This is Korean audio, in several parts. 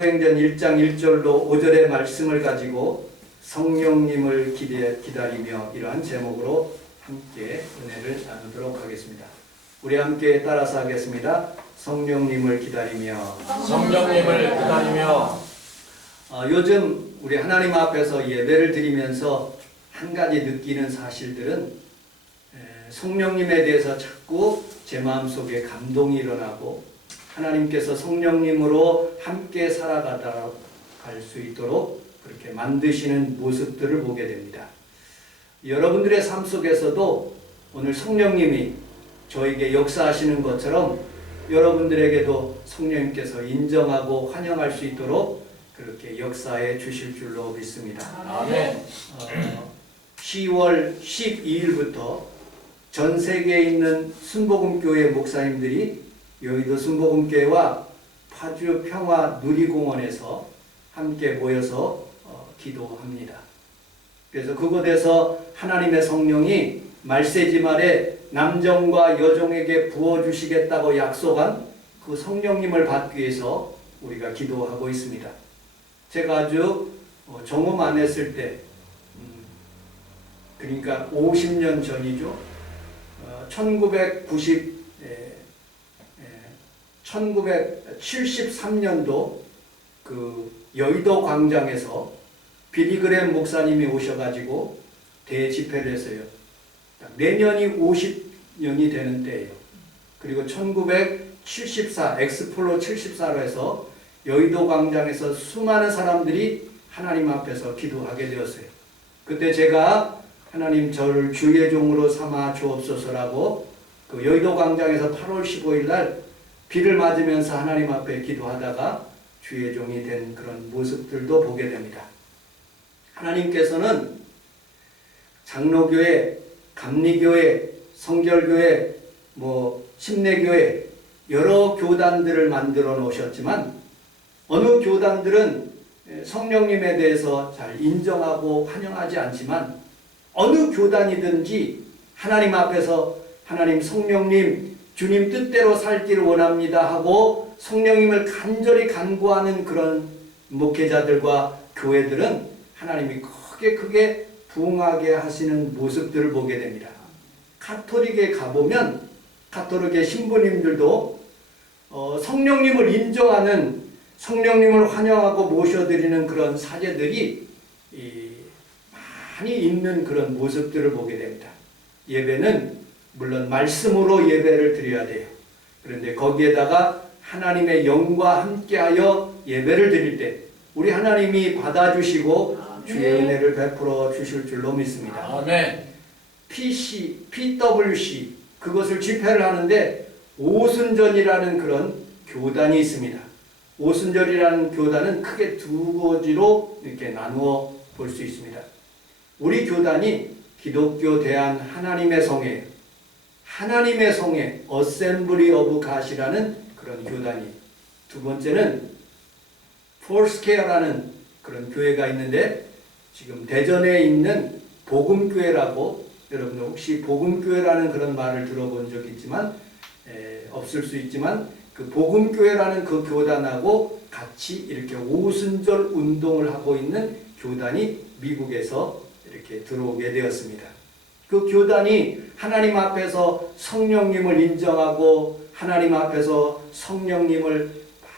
사도행전 1장 1절로 5절의 말씀을 가지고 성령님을 기다리며 이러한 제목으로 함께 은혜를 나누도록 하겠습니다. 우리 함께 따라서 하겠습니다. 성령님을 기다리며 요즘 우리 하나님 앞에서 예배를 드리면서 한 가지 느끼는 사실들은 성령님에 대해서 자꾸 제 마음속에 감동이 일어나고 하나님께서 성령님으로 함께 살아가다 갈 수 있도록 그렇게 만드시는 모습들을 보게 됩니다. 여러분들의 삶 속에서도 오늘 성령님이 저에게 역사하시는 것처럼 여러분들에게도 성령님께서 인정하고 환영할 수 있도록 그렇게 역사해 주실 줄로 믿습니다. 아멘. 10월 12일부터 전 세계에 있는 순복음교회 목사님들이 여의도 순복음교회와 파주 평화 누리공원에서 함께 모여서 기도합니다. 그래서 그곳에서 하나님의 성령이 말세지 말에 남정과 여종에게 부어주시겠다고 약속한 그 성령님을 받기 위해서 우리가 기도하고 있습니다. 제가 아주 정음 안 했을 때 그러니까 50년 전이죠. 1973년도 그 여의도 광장에서 빌리그램 목사님이 오셔가지고 대집회를 했어요. 내년이 50년이 되는 때예요. 그리고 1974 엑스플로 74로 해서 여의도 광장에서 수많은 사람들이 하나님 앞에서 기도하게 되었어요. 그때 제가 하나님 저를 주의 종으로 삼아 주옵소서라고 그 여의도 광장에서 8월 15일 날 비를 맞으면서 하나님 앞에 기도하다가 주의 종이 된 그런 모습들도 보게 됩니다. 하나님께서는 장로교회, 감리교회, 성결교회, 침례교회 여러 교단들을 만들어 놓으셨지만 어느 교단들은 성령님에 대해서 잘 인정하고 환영하지 않지만 어느 교단이든지 하나님 앞에서 하나님 성령님 주님 뜻대로 살기를 원합니다 하고 성령님을 간절히 간구하는 그런 목회자들과 교회들은 하나님이 크게 부응하게 하시는 모습들을 보게 됩니다. 가톨릭에 가보면 가톨릭의 신부님들도 성령님을 인정하는 성령님을 환영하고 모셔드리는 그런 사제들이 많이 있는 그런 모습들을 보게 됩니다. 예배는 물론 말씀으로 예배를 드려야 돼요. 그런데 거기에다가 하나님의 영과 함께하여 예배를 드릴 때 우리 하나님이 받아주시고 주의 은혜를 베풀어 주실 줄로 믿습니다. 아멘. PWC 그것을 집회를 하는데 오순절이라는 그런 교단이 있습니다. 오순절이라는 교단은 크게 두 가지로 이렇게 나누어 볼 수 있습니다. 우리 교단이 기독교 대한 하나님의 성회, 하나님의 성회, 어셈블리 오브 갓이라는 그런 교단이, 두 번째는 폴스케어라는 그런 교회가 있는데 지금 대전에 있는 복음교회라고, 여러분들 혹시 복음교회라는 그런 말을 들어본 적 있지만 없을 수 있지만 그 복음교회라는 그 교단하고 같이 이렇게 오순절 운동을 하고 있는 교단이 미국에서 이렇게 들어오게 되었습니다. 그 교단이 하나님 앞에서 성령님을 인정하고 하나님 앞에서 성령님을 막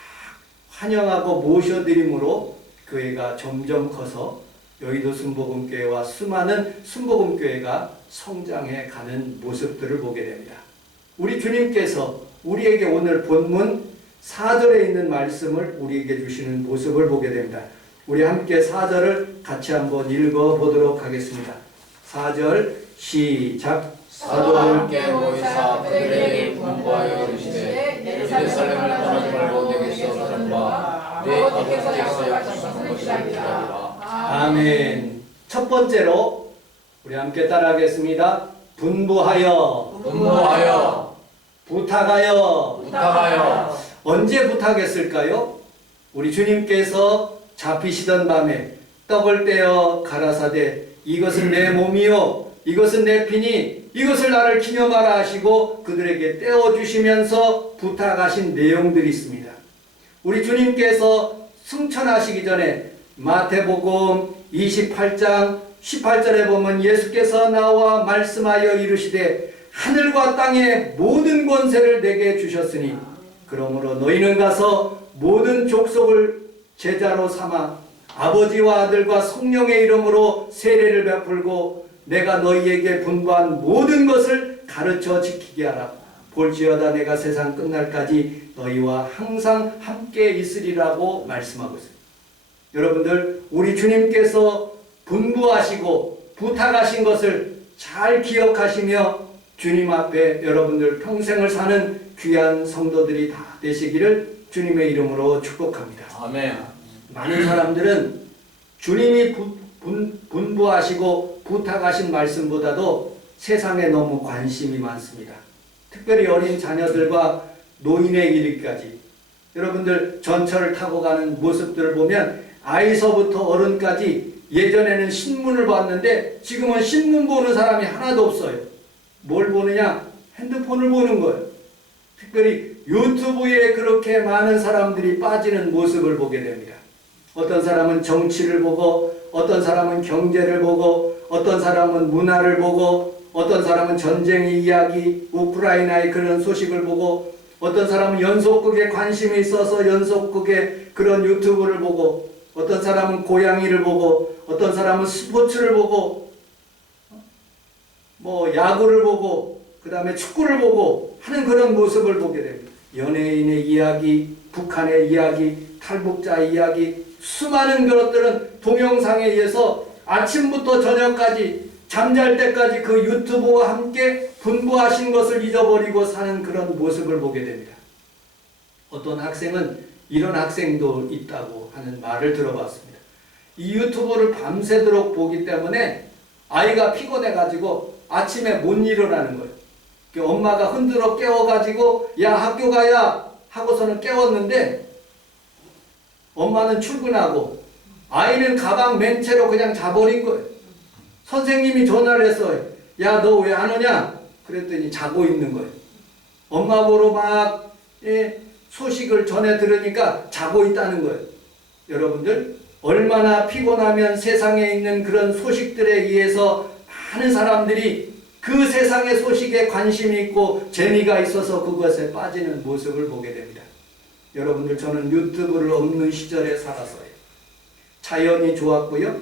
환영하고 모셔드림으로 교회가 점점 커서 여의도 순복음교회와 수많은 순복음교회가 성장해 가는 모습들을 보게 됩니다. 우리 주님께서 우리에게 오늘 본문 4절에 있는 말씀을 우리에게 주시는 모습을 보게 됩니다. 우리 함께 4절을 같이 한번 읽어보도록 하겠습니다. 4절 시작. 사도와 함께 모이사 그들에게 분부하여 이르시되 예루살렘을 떠나지 말고 내게서 전파 내 아버지께서 약속하신 것이 아니라. 아멘. 첫 번째로 우리 함께 따라하겠습니다. 분부하여 부탁하여. 언제 부탁했을까요? 우리 주님께서 잡히시던 밤에 떡을 떼어 가라사대 이것은 내 몸이요 이것은 내 피니 이것을 나를 기념하라 하시고 그들에게 떼어주시면서 부탁하신 내용들이 있습니다. 우리 주님께서 승천하시기 전에 마태복음 28장 18절에 보면 예수께서 나와 말씀하여 이르시되 하늘과 땅의 모든 권세를 내게 주셨으니 그러므로 너희는 가서 모든 족속을 제자로 삼아 아버지와 아들과 성령의 이름으로 세례를 베풀고 내가 너희에게 분부한 모든 것을 가르쳐 지키게 하라. 볼지어다 내가 세상 끝날까지 너희와 항상 함께 있으리라고 말씀하고 있습니다. 여러분들, 우리 주님께서 분부하시고 부탁하신 것을 잘 기억하시며 주님 앞에 여러분들 평생을 사는 귀한 성도들이 다 되시기를 주님의 이름으로 축복합니다. 아멘. 많은 사람들은 주님이 분부하시고 부탁하신 말씀보다도 세상에 너무 관심이 많습니다. 특별히 어린 자녀들과 노인에 이르기까지 여러분들 전철을 타고 가는 모습들을 보면 아이서부터 어른까지 예전에는 신문을 봤는데 지금은 신문 보는 사람이 하나도 없어요. 뭘 보느냐? 핸드폰을 보는 거예요. 특별히 유튜브에 그렇게 많은 사람들이 빠지는 모습을 보게 됩니다. 어떤 사람은 정치를 보고, 어떤 사람은 경제를 보고, 어떤 사람은 문화를 보고, 어떤 사람은 전쟁의 이야기, 우크라이나의 그런 소식을 보고, 어떤 사람은 연속극에 관심이 있어서 연속극의 그런 유튜브를 보고, 어떤 사람은 고양이를 보고, 어떤 사람은 스포츠를 보고, 뭐 야구를 보고, 그 다음에 축구를 보고 하는 그런 모습을 보게 됩니다. 연예인의 이야기, 북한의 이야기, 탈북자의 이야기, 수많은 것들은 동영상에 의해서 아침부터 저녁까지 잠잘 때까지 그 유튜브와 함께 분부하신 것을 잊어버리고 사는 그런 모습을 보게 됩니다. 어떤 학생은 이런 학생도 있다고 하는 말을 들어봤습니다. 이 유튜브를 밤새도록 보기 때문에 아이가 피곤해가지고 아침에 못 일어나는 거예요. 엄마가 흔들어 깨워가지고 야 학교 가야 하고서는 깨웠는데 엄마는 출근하고 아이는 가방 맨 채로 그냥 자버린 거예요. 선생님이 전화를 했어요. 야 너 왜 안 오냐? 그랬더니 자고 있는 거예요. 엄마 보러 막 소식을 전해 들으니까 자고 있다는 거예요. 여러분들 얼마나 피곤하면 세상에 있는 그런 소식들에 의해서 많은 사람들이 그 세상의 소식에 관심이 있고 재미가 있어서 그것에 빠지는 모습을 보게 됩니다. 여러분들 저는 유튜브를 없는 시절에 살았어요. 자연이 좋았고요.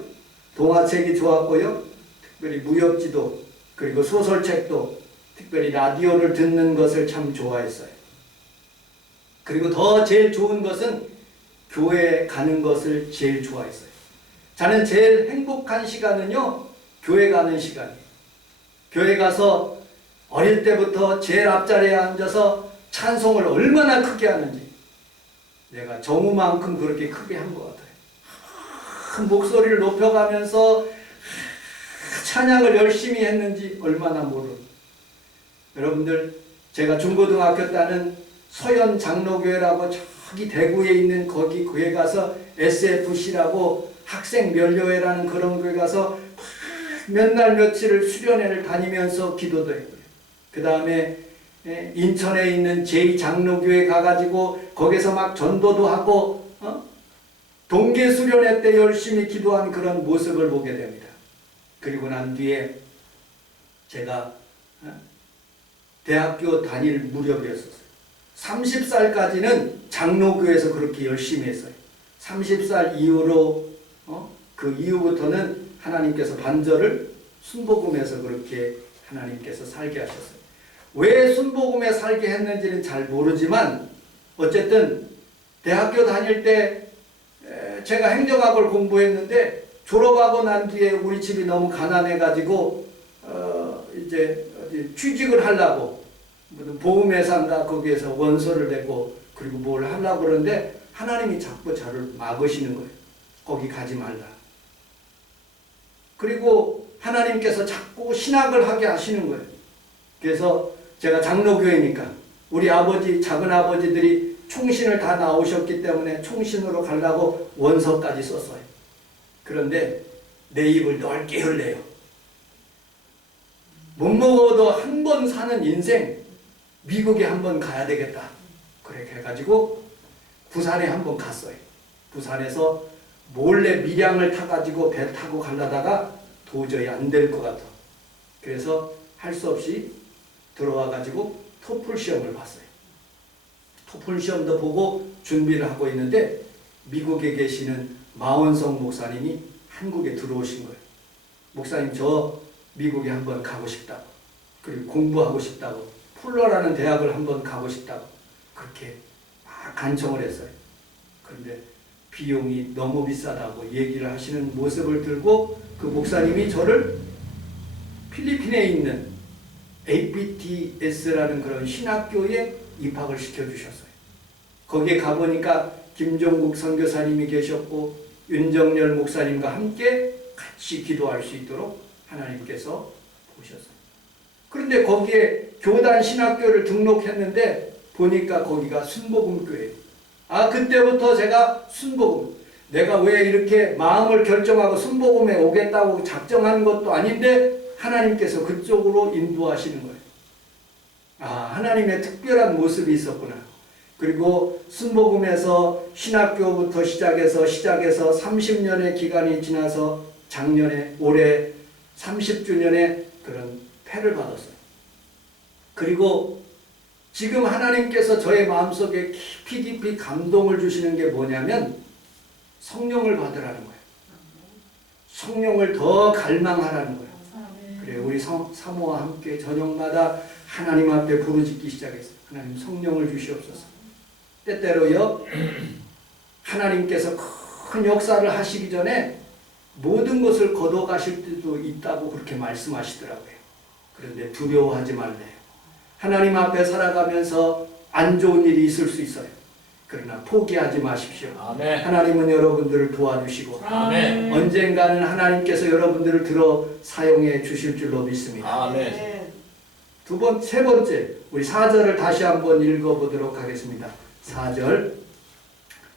동화책이 좋았고요. 특별히 무협지도 그리고 소설책도 특별히 라디오를 듣는 것을 참 좋아했어요. 그리고 더 제일 좋은 것은 교회에 가는 것을 제일 좋아했어요. 저는 제일 행복한 시간은요. 교회 가는 시간이에요. 교회 가서 어릴 때부터 제일 앞자리에 앉아서 찬송을 얼마나 크게 하는지 내가 정우만큼 그렇게 크게 한 것 같아요. 큰 목소리를 높여가면서 찬양을 열심히 했는지 얼마나 모르는. 여러분들 제가 중고등학교 때는 서현 장로교회라고 저기 대구에 있는 거기 교회 가서 SFC라고 학생 면료회라는 그런 교회 가서 몇 날 며칠을 수련회를 다니면서 기도도 했고요. 그 다음에 인천에 있는 제2장로교회 가가지고 거기서 막 전도도 하고 동계 수련회 때 열심히 기도한 그런 모습을 보게 됩니다. 그리고 난 뒤에 제가 대학교 다닐 무렵이었어요. 30살까지는 장로교회에서 그렇게 열심히 했어요. 30살 이후로 그 이후부터는 하나님께서 반절을 순복음에서 그렇게 하나님께서 살게 하셨어요. 왜 순복음에 살게 했는지는 잘 모르지만 어쨌든 대학교 다닐 때 제가 행정학을 공부했는데 졸업하고 난 뒤에 우리 집이 너무 가난해가지고 이제 취직을 하려고 무슨 보험회사인가 거기에서 원서를 내고 그리고 뭘 하려고 그러는데 하나님이 자꾸 저를 막으시는 거예요. 거기 가지 말라. 그리고 하나님께서 자꾸 신학을 하게 하시는 거예요. 그래서 제가 장로교회니까 우리 아버지, 작은 아버지들이 총신을 다 나오셨기 때문에 총신으로 가려고 원서까지 썼어요. 그런데 내 입을 넓게 흘려요. 못 먹어도 한 번 사는 인생 미국에 한 번 가야 되겠다. 그렇게 해가지고 부산에 한 번 갔어요. 부산에서 몰래 밀양을 타가지고 배 타고 가려다가 도저히 안 될 것 같아. 그래서 할 수 없이 들어와가지고 토플 시험을 봤어요. 토플 시험도 보고 준비를 하고 있는데 미국에 계시는 마원성 목사님이 한국에 들어오신 거예요. 목사님, 저 미국에 한번 가고 싶다고, 그리고 공부하고 싶다고, 풀러라는 대학을 한번 가고 싶다고 그렇게 막 간청을 했어요. 그런데 비용이 너무 비싸다고 얘기를 하시는 모습을 들고 그 목사님이 저를 필리핀에 있는 APTS라는 그런 신학교에 입학을 시켜주셨어요. 거기에 가보니까 김종국 선교사님이 계셨고 윤정열 목사님과 함께 같이 기도할 수 있도록 하나님께서 보셨어요. 그런데 거기에 교단 신학교를 등록했는데 보니까 거기가 순복음교회예요. 그때부터 제가 순복음, 내가 왜 이렇게 마음을 결정하고 순복음에 오겠다고 작정한 것도 아닌데 하나님께서 그쪽으로 인도하시는 거예요. 하나님의 특별한 모습이 있었구나. 그리고 순복음에서 신학교부터 시작해서 30년의 기간이 지나서 작년에 올해 30주년의 그런 패를 받았어요. 그리고 지금 하나님께서 저의 마음속에 깊이 감동을 주시는 게 뭐냐면 성령을 받으라는 거예요. 성령을 더 갈망하라는 거예요. 그래, 우리 사모와 함께 저녁마다 하나님 앞에 부르짖기 시작했어요. 하나님 성령을 주시옵소서. 때때로요, 하나님께서 큰 역사를 하시기 전에 모든 것을 거둬가실 때도 있다고 그렇게 말씀하시더라고요. 그런데 두려워하지 말래요. 하나님 앞에 살아가면서 안 좋은 일이 있을 수 있어요. 그러나 포기하지 마십시오. 아멘. 하나님은 여러분들을 도와주시고 아멘. 언젠가는 하나님께서 여러분들을 들어 사용해 주실 줄로 믿습니다. 아멘. 세 번째, 우리 4절을 다시 한번 읽어보도록 하겠습니다. 4절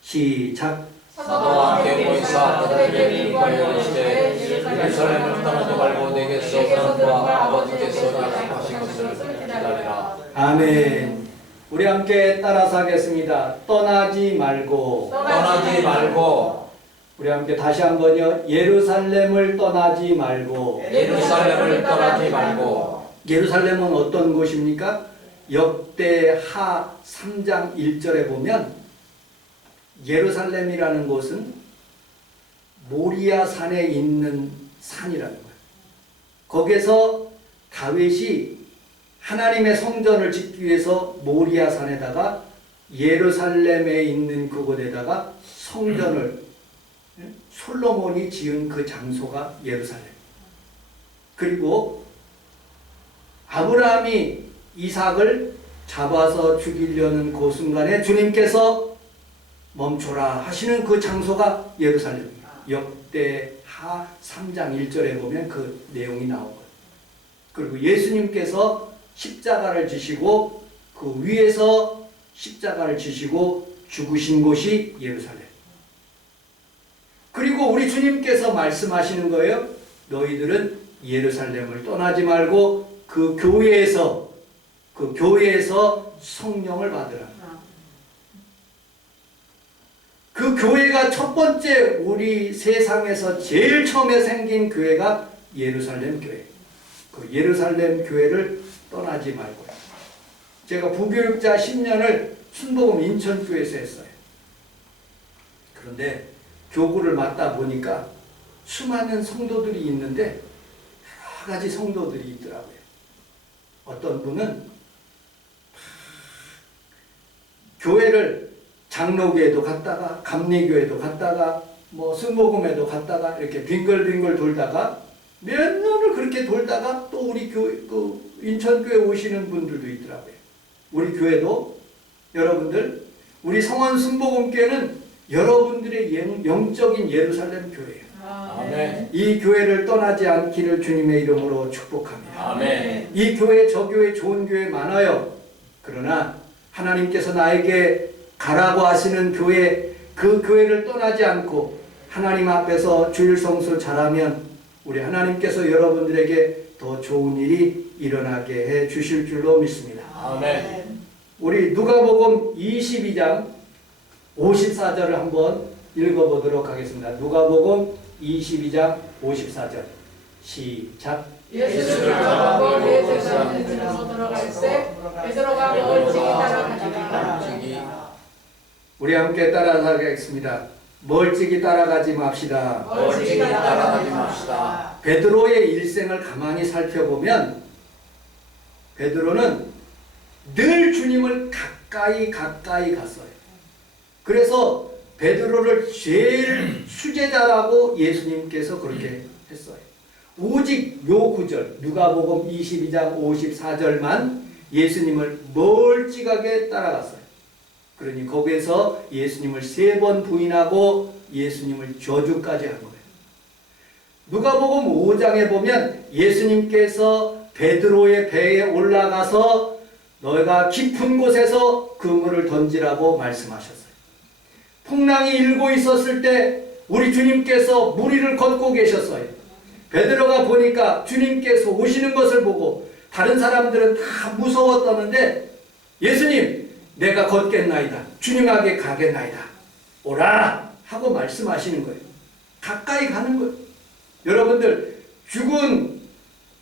시작. 사도와 함께 모이사 그들에게 인과하여 이르시되 예루살렘을 떠나지 말고 내게서 그들과 아버지께서 약속하신 것을 기다리라. 아멘. 우리 함께 따라서 하겠습니다. 떠나지 말고. 떠나지 말고. 우리 함께 다시 한번요. 예루살렘을 떠나지 말고. 예루살렘을 떠나지 말고. 예루살렘은 어떤 곳입니까? 역대하 3장 1절에 보면 예루살렘이라는 곳은 모리아 산에 있는 산이라는 거예요. 거기서 다윗이 하나님의 성전을 짓기 위해서 모리아 산에다가 예루살렘에 있는 그곳에다가 성전을 솔로몬이 지은 그 장소가 예루살렘. 그리고 아브라함이 이삭을 잡아서 죽이려는 그 순간에 주님께서 멈춰라 하시는 그 장소가 예루살렘입니다. 역대하 3장 1절에 보면 그 내용이 나오거든요. 그리고 예수님께서 십자가를 지시고 그 위에서 십자가를 지시고 죽으신 곳이 예루살렘. 그리고 우리 주님께서 말씀하시는 거예요. 너희들은 예루살렘을 떠나지 말고 그 교회에서 성령을 받으라. 그 교회가 첫 번째 우리 세상에서 제일 처음에 생긴 교회가 예루살렘 교회. 그 예루살렘 교회를 떠나지 말고. 제가 부교육자 10년을 순복음 인천교회에서 했어요. 그런데 교구를 맡다 보니까 수많은 성도들이 있는데 여러 가지 성도들이 있더라고요. 어떤 분은 교회를 장로교회도 갔다가 감리교회도 갔다가 뭐 순복음에도 갔다가 이렇게 빙글빙글 돌다가 몇 년을 그렇게 돌다가 또 우리 교회 인천교회 오시는 분들도 있더라고요. 우리 교회도 여러분들 우리 성원 순복음교회는 여러분들의 영적인 예루살렘 교회예요. 아멘. 이 교회를 떠나지 않기를 주님의 이름으로 축복합니다. 아멘. 이 교회 저 교회 좋은 교회 많아요. 그러나 하나님께서 나에게 가라고 하시는 교회, 그 교회를 떠나지 않고 하나님 앞에서 주일 성수 잘하면 우리 하나님께서 여러분들에게 더 좋은 일이 일어나게 해 주실 줄로 믿습니다. 아멘. 우리 누가복음 22장 54절을 한번 읽어보도록 하겠습니다. 누가복음 22장 54절 시작. 예수를 잡아고 대제사장으로 들어갈 때 베드로가 멀찍이 따라가니라. 우리 함께 따라가겠습니다. 멀찍이 따라가지 맙시다. 멀찍이 따라가지 맙시다. 베드로의 일생을 가만히 살펴보면 베드로는 늘 주님을 가까이 갔어요. 그래서 베드로를 제일 수제자라고 예수님께서 그렇게 했어요. 오직 요 구절 누가복음 22장 54절만 예수님을 멀찍하게 따라갔어요. 그러니 거기에서 예수님을 3번 부인하고 예수님을 저주까지 한 거예요. 누가복음 5장에 보면 예수님께서 베드로의 배에 올라가서 너희가 깊은 곳에서 그물을 던지라고 말씀하셨어요. 풍랑이 일고 있었을 때 우리 주님께서 물 위를 걷고 계셨어요. 베드로가 보니까 주님께서 오시는 것을 보고 다른 사람들은 다 무서웠다는데 예수님 내가 걷겠나이다. 주님에게 가겠나이다. 오라 하고 말씀하시는 거예요. 가까이 가는 거예요. 여러분들 죽은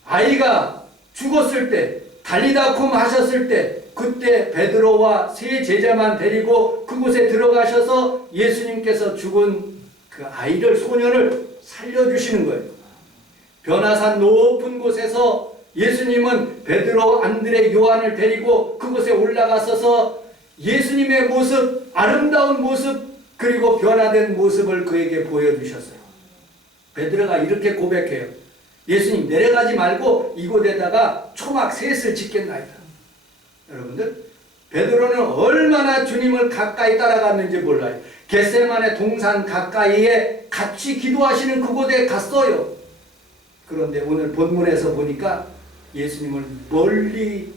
아이가 죽었을 때 달리다콤 하셨을 때 그때 베드로와 3 제자만 데리고 그곳에 들어가셔서 예수님께서 죽은 그 아이를 소년을 살려주시는 거예요. 변화산 높은 곳에서 예수님은 베드로, 안드레, 요한을 데리고 그곳에 올라가서서 예수님의 모습, 아름다운 모습 그리고 변화된 모습을 그에게 보여주셨어요. 베드로가 이렇게 고백해요. 예수님 내려가지 말고 이곳에다가 초막 셋을 짓겠나이다. 여러분들 베드로는 얼마나 주님을 가까이 따라갔는지 몰라요. 겟세마네 동산 가까이에 같이 기도하시는 그곳에 갔어요. 그런데 오늘 본문에서 보니까 예수님을 멀리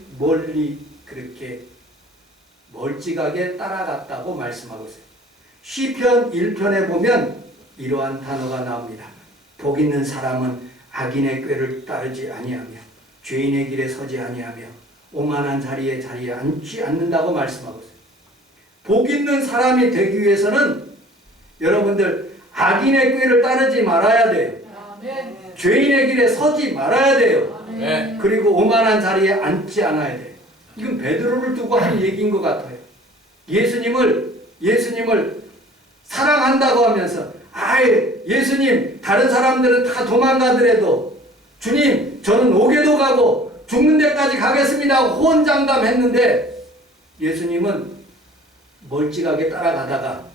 그렇게 멀찍하게 따라갔다고 말씀하고 있어요. 시편 1편에 보면 이러한 단어가 나옵니다. 복 있는 사람은 악인의 꾀를 따르지 아니하며 죄인의 길에 서지 아니하며 오만한 자리에 앉지 않는다고 말씀하고 있어요. 복 있는 사람이 되기 위해서는 여러분들 악인의 꾀를 따르지 말아야 돼요. 아멘. 죄인의 길에 서지 말아야 돼요. 아멘. 그리고 오만한 자리에 앉지 않아야 돼요. 이건 베드로를 두고 한 얘기인 것 같아요. 예수님을 사랑한다고 하면서 예수님 다른 사람들은 다 도망가더라도 주님 저는 옥에도 가고 죽는 데까지 가겠습니다 호언장담했는데 예수님은 멀찍하게 따라가다가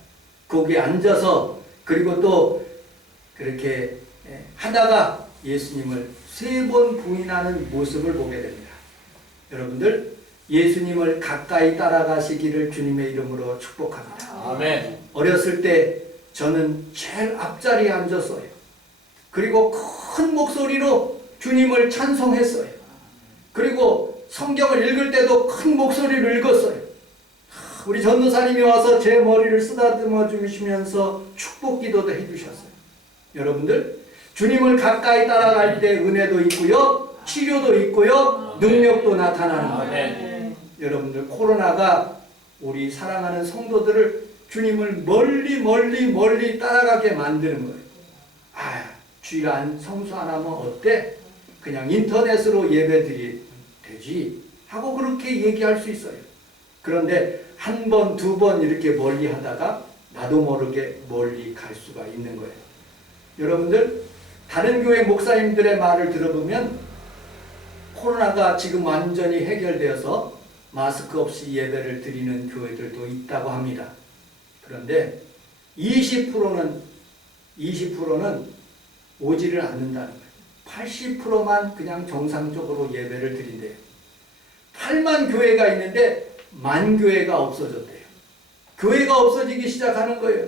거기에 앉아서 그리고 또 그렇게 하다가 예수님을 3번 부인하는 모습을 보게 됩니다. 여러분들 예수님을 가까이 따라가시기를 주님의 이름으로 축복합니다. 아멘. 어렸을 때 저는 제일 앞자리에 앉았어요. 그리고 큰 목소리로 주님을 찬송했어요. 그리고 성경을 읽을 때도 큰 목소리로 읽었어요. 우리 전도사님이 와서 제 머리를 쓰다듬어 주시면서 축복 기도도 해주셨어요. 여러분들 주님을 가까이 따라갈 때 은혜도 있고요. 치료도 있고요. 능력도 나타나는 거예요. 여러분들 코로나가 우리 사랑하는 성도들을 주님을 멀리 따라가게 만드는 거예요. 주일 성수 안 하면 어때? 그냥 인터넷으로 예배 드리면 되지 하고 그렇게 얘기할 수 있어요. 그런데 1번, 2번 이렇게 멀리 하다가 나도 모르게 멀리 갈 수가 있는 거예요. 여러분들 다른 교회 목사님들의 말을 들어보면 코로나가 지금 완전히 해결되어서 마스크 없이 예배를 드리는 교회들도 있다고 합니다. 그런데 20%는 오지를 않는다는 거예요. 80%만 그냥 정상적으로 예배를 드린대요. 8만 교회가 있는데 1만 교회가 없어졌대요. 교회가 없어지기 시작하는 거예요.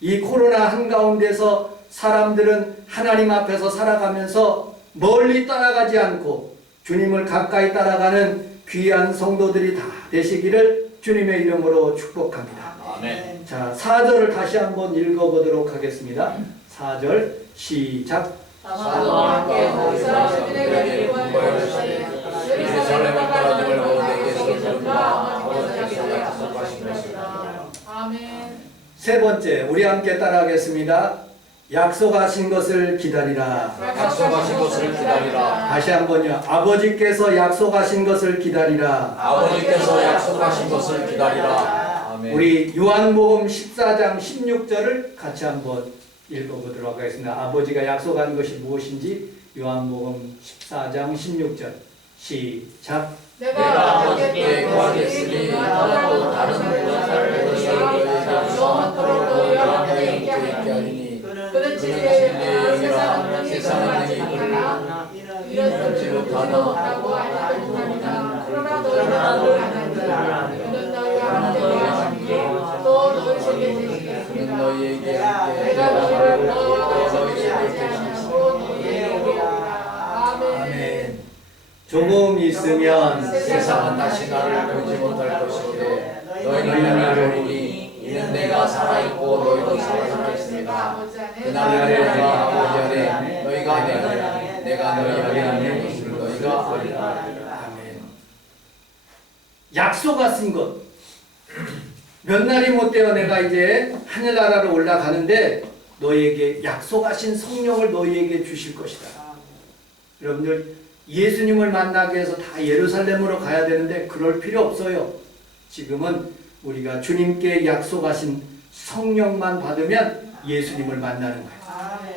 이 코로나 한가운데서 사람들은 하나님 앞에서 살아가면서 멀리 따라가지 않고 주님을 가까이 따라가는 귀한 성도들이 다 되시기를 주님의 이름으로 축복합니다. 아멘. 자, 4절을 다시 한번 읽어보도록 하겠습니다. 4절 시작. 사도와 함께 거기서 그들에게 공부하였으니 예루살렘을 떠나지 말고 내게서 들은바 아버지께서 약속하신 것이라. 아멘. 세 번째, 우리 함께 따라하겠습니다. 약속하신 것을 기다리라. 약속하신 것을 기다리라. 다시 한번요. 아버지께서 약속하신 것을 기다리라. 아버지께서 약속하신 것을 기다리라. 아멘. 우리 요한복음 14장 16절을 같이 한번 읽어보도록 하겠습니다. 아버지가 약속한 것이 무엇인지 요한복음 14장 16절 시작. 내가 아버지께 구하겠으니 너도 다른 무엇을 너희에게 영원토록 너희와 함께 있게 하리니 그는 진리의 영이라 세상은 능히 이르나 이런 못하고 아니하리라. 그러나 너희는 아나니라. 그는 너희와 함께 또 너희 속에 계시겠으리라. 너희에게 함께 내가 너희를 너희와 너희 아니하고 너희에게 오리라. 아멘. 조금 있으면 세상은 다시 나를 보지 못할 것인데 너희는 나를 보리니 이는 내가 살아있고 너희도 살아있습니다. 그날에 내가 아버지 안에 너희가 내 안에 내가 너희 안에 있을 너희가 알리라. 아멘. 약속하신 것. 몇 날이 못 되어 내가 이제 하늘나라로 올라가는데 너희에게 약속하신 성령을 너희에게 주실 것이다. 여러분들 예수님을 만나기 위해서 다 예루살렘으로 가야 되는데 그럴 필요 없어요. 지금은 우리가 주님께 약속하신 성령만 받으면 예수님을 만나는 거예요.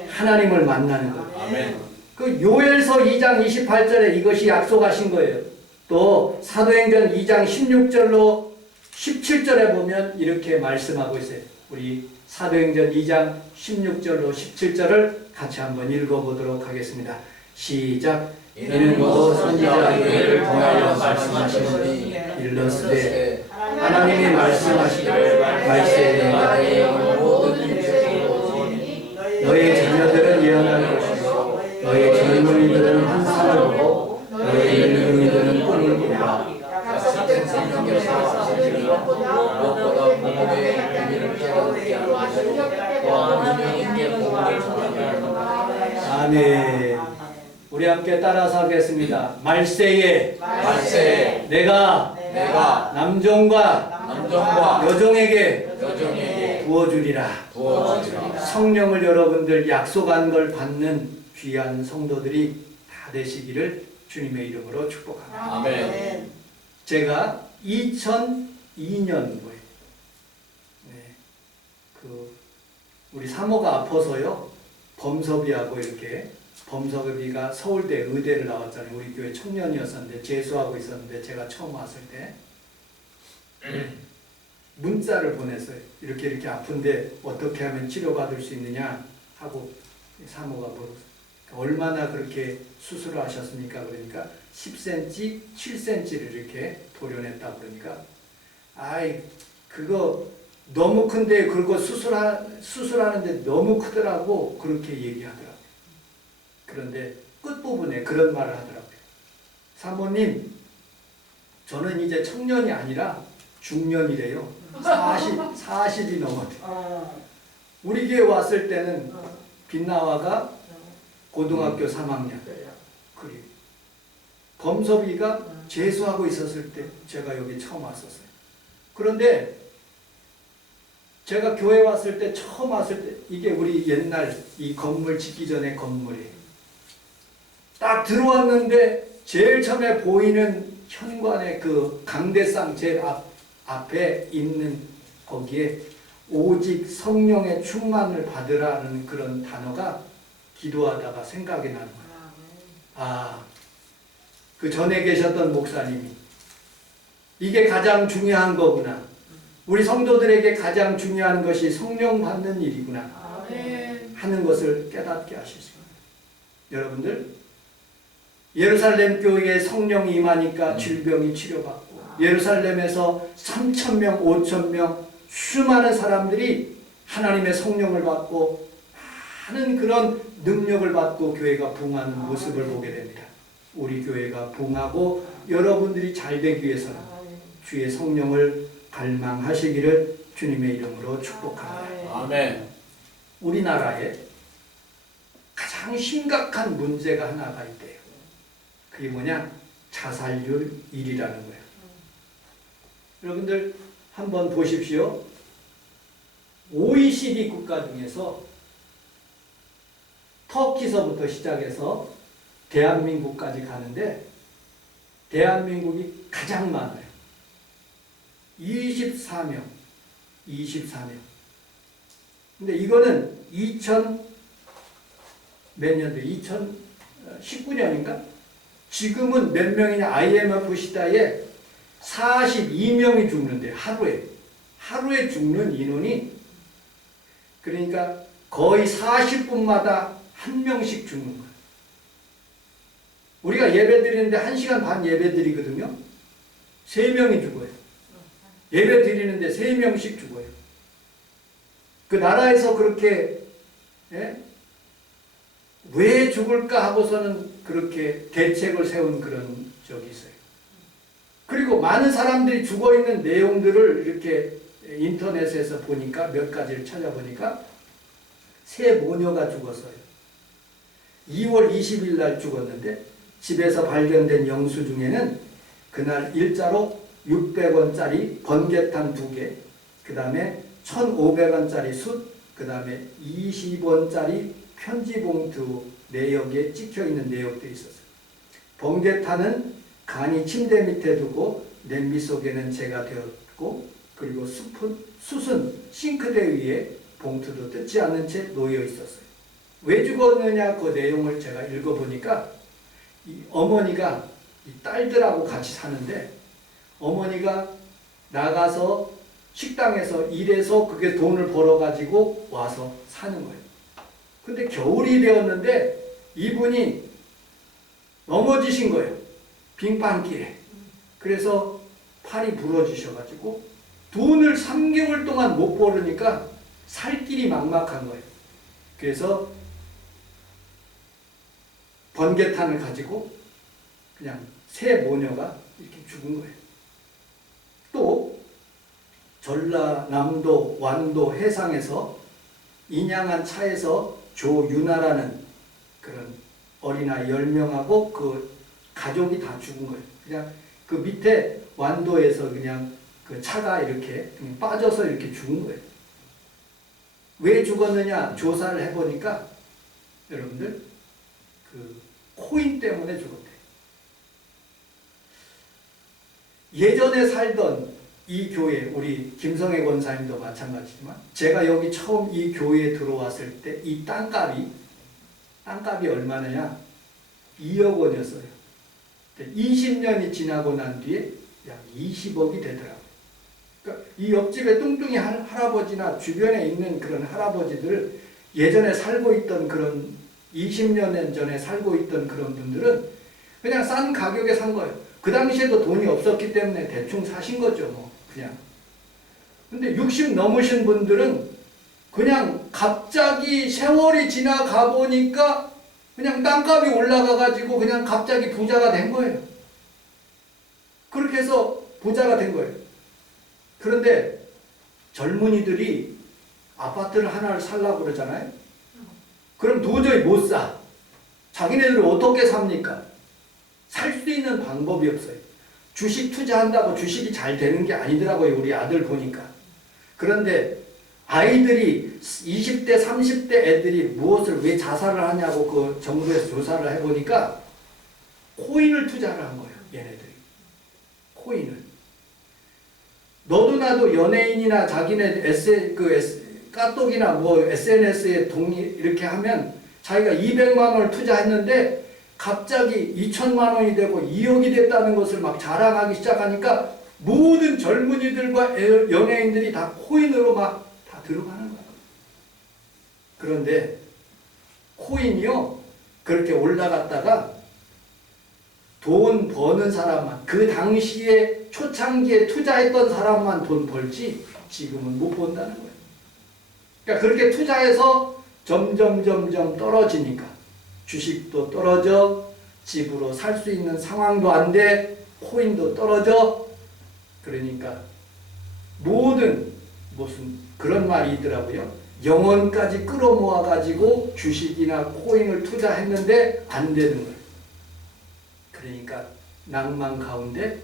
하나님을 만나는 거예요. 아멘. 그 요엘서 2장 28절에 이것이 약속하신 거예요. 또 사도행전 2장 16절로 17절에 보면 이렇게 말씀하고 있어요. 우리 사도행전 2장 16절로 17절을 같이 한번 읽어보도록 하겠습니다. 시작. 이는 곧 선지자 요엘을 통하여 말씀하시니 일렀으되 하나님이 말씀하시기를 말세에 모든 육체로 너의 자녀들은 예언할 것이고 너의 젊은이들은 환상을 보고 너의 늙은이들은 꿈을 꾸리라. 약속된 성령께서 하시기를 무엇보다 복음의 비밀을 깨닫게 하시고 또한 유명인께 복음을 전하게 하리라. 아멘. 우리 함께 따라서 하겠습니다. 말세에 내가 남종과 여종에게 부어주리라. 성령을 여러분들 약속한 걸 받는 귀한 성도들이 다 되시기를 주님의 이름으로 축복합니다. 아멘. 제가 2002년도에 우리 사모가 아파서요. 범섭이하고 이렇게 범석이가 서울대 의대를 나왔잖아요. 우리 교회 청년이었었는데 재수하고 있었는데 제가 처음 왔을 때 문자를 보냈어요. 이렇게 아픈데 어떻게 하면 치료받을 수 있느냐 하고 사모가 물었어요. 얼마나 그렇게 수술을 하셨습니까? 그러니까 10cm, 7cm를 이렇게 도려냈다 그러니까 아이 그거 너무 큰데 그거 수술하는데 너무 크더라고 그렇게 얘기하더라고요. 그런데 끝부분에 그런 말을 하더라고요. 사모님, 저는 이제 청년이 아니라 중년이래요. 40이 넘었대요. 우리 교회 왔을 때는 빛나와가 고등학교 3학년. 그리고 범섭이가 재수하고 있었을 때 제가 여기 처음 왔었어요. 그런데 제가 교회 왔을 때 처음 왔을 때 이게 우리 옛날 이 건물 짓기 전에 건물이에요. 딱 들어왔는데 제일 처음에 보이는 현관의 그 강대상 제일 앞에 있는 거기에 오직 성령의 충만을 받으라는 그런 단어가 기도하다가 생각이 나는 거예요. 아, 그 전에 계셨던 목사님이 이게 가장 중요한 거구나. 우리 성도들에게 가장 중요한 것이 성령 받는 일이구나 하는 것을 깨닫게 하셨습니다. 여러분들 예루살렘 교회에 성령이 임하니까 질병이 치료받고 예루살렘에서 3,000명, 5,000명 수많은 사람들이 하나님의 성령을 받고 많은 그런 능력을 받고 교회가 부흥하는 모습을 보게 됩니다. 우리 교회가 부흥하고 여러분들이 잘 되기 위해서는 주의 성령을 갈망하시기를 주님의 이름으로 축복합니다. 아멘. 우리나라에 가장 심각한 문제가 하나가 있대요. 그게 뭐냐? 자살률 1위라는 거예요. 여러분들 한번 보십시오. OECD 국가 중에서 터키서부터 시작해서 대한민국까지 가는데 대한민국이 가장 많아요. 24명. 24명. 근데 이거는 2000 몇 년도 2019년인가? 지금은 몇 명이냐? IMF 시대에 42명이 죽는데 하루에 죽는 인원이 그러니까 거의 40분마다 한 명씩 죽는 거예요. 우리가 예배 드리는데 1시간 반 예배 드리거든요. 3명이 죽어요. 예배 드리는데 3명씩 죽어요. 그 나라에서 그렇게 왜 죽을까 하고서는 그렇게 대책을 세운 그런 적이 있어요. 그리고 많은 사람들이 죽어있는 내용들을 이렇게 인터넷에서 보니까 몇 가지를 찾아보니까 새 모녀가 죽었어요. 2월 20일 날 죽었는데 집에서 발견된 영수 중에는 그날 일자로 600원짜리 번개탄 2개, 그 다음에 1,500원짜리 숯, 그 다음에 20원짜리 편지 봉투 내역에 찍혀있는 내역도 있었어요. 번개탄은 간이 침대 밑에 두고 냄비 속에는 재가 되었고 그리고 숯은 싱크대 위에 봉투도 뜯지 않은 채 놓여 있었어요. 왜 죽었느냐 그 내용을 제가 읽어보니까 이 어머니가 이 딸들하고 같이 사는데 어머니가 나가서 식당에서 일해서 그게 돈을 벌어가지고 와서 사는 거예요. 근데 겨울이 되었는데 이분이 넘어지신 거예요. 빙판길에. 그래서 팔이 부러지셔가지고 돈을 3개월 동안 못 벌으니까 살 길이 막막한 거예요. 그래서 번개탄을 가지고 그냥 새 모녀가 이렇게 죽은 거예요. 또 전라남도 완도 해상에서 인양한 차에서 조윤아라는 그런 어린아이 10명하고 그 가족이 다 죽은 거예요. 그냥 그 밑에 완도에서 그냥 그 차가 이렇게 그냥 빠져서 이렇게 죽은 거예요. 왜 죽었느냐 조사를 해보니까 여러분들 그 코인 때문에 죽었대요. 예전에 살던 이 교회, 우리 김성애 권사님도 마찬가지지만 제가 여기 처음 이 교회에 들어왔을 때 이 땅값이 얼마냐? 2억 원이었어요. 20년이 지나고 난 뒤에 약 20억이 되더라고요. 그러니까 이 옆집에 뚱뚱이 할아버지나 주변에 있는 그런 할아버지들 예전에 살고 있던 그런 20년 전에 살고 있던 그런 분들은 그냥 싼 가격에 산 거예요. 그 당시에도 돈이 없었기 때문에 대충 사신 거죠, 뭐. 그냥. 근데 60 넘으신 분들은 그냥 갑자기 세월이 지나가 보니까 그냥 땅값이 올라가가지고 그냥 갑자기 부자가 된 거예요. 그렇게 해서 부자가 된 거예요. 그런데 젊은이들이 아파트를 하나를 살라고 그러잖아요. 그럼 도저히 못 사. 자기네들은 어떻게 삽니까? 살 수 있는 방법이 없어요. 주식 투자한다고 주식이 잘 되는 게 아니더라고요. 우리 아들 보니까. 그런데 아이들이 20대, 30대 애들이 무엇을 왜 자살을 하냐고 그 정부에서 조사를 해보니까 코인을 투자를 한 거예요. 얘네들이. 코인을. 너도 나도 연예인이나 자기네 까똑이나 뭐 SNS에 이렇게 하면 자기가 200만 원을 투자했는데 갑자기 2천만 원이 되고 2억이 됐다는 것을 막 자랑하기 시작하니까 모든 젊은이들과 연예인들이 다 코인으로 막 다 들어가는 거예요. 그런데 코인이요 그렇게 올라갔다가 돈 버는 사람만 그 당시에 초창기에 투자했던 사람만 돈 벌지 지금은 못 번다는 거예요. 그러니까 그렇게 투자해서 점점 떨어지니까 주식도 떨어져 집으로 살 수 있는 상황도 안 돼 코인도 떨어져 그러니까 모든 무슨 그런 말이 있더라고요. 영혼까지 끌어모아 가지고 주식이나 코인을 투자했는데 안 되는 거예요. 그러니까 낭만 가운데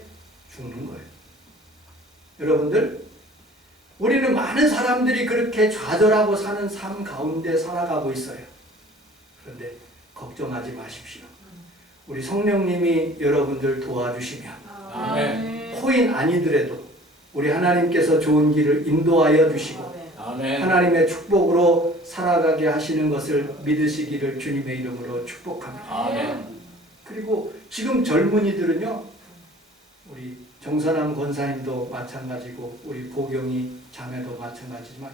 죽는 거예요. 여러분들 우리는 많은 사람들이 그렇게 좌절하고 사는 삶 가운데 살아가고 있어요. 그런데 걱정하지 마십시오. 우리 성령님이 여러분들 도와주시면 아멘. 코인 아니더라도 우리 하나님께서 좋은 길을 인도하여 주시고 아멘. 하나님의 축복으로 살아가게 하시는 것을 믿으시기를 주님의 이름으로 축복합니다. 아멘. 그리고 지금 젊은이들은요, 우리 정선암 권사님도 마찬가지고 우리 고경이 자매도 마찬가지지만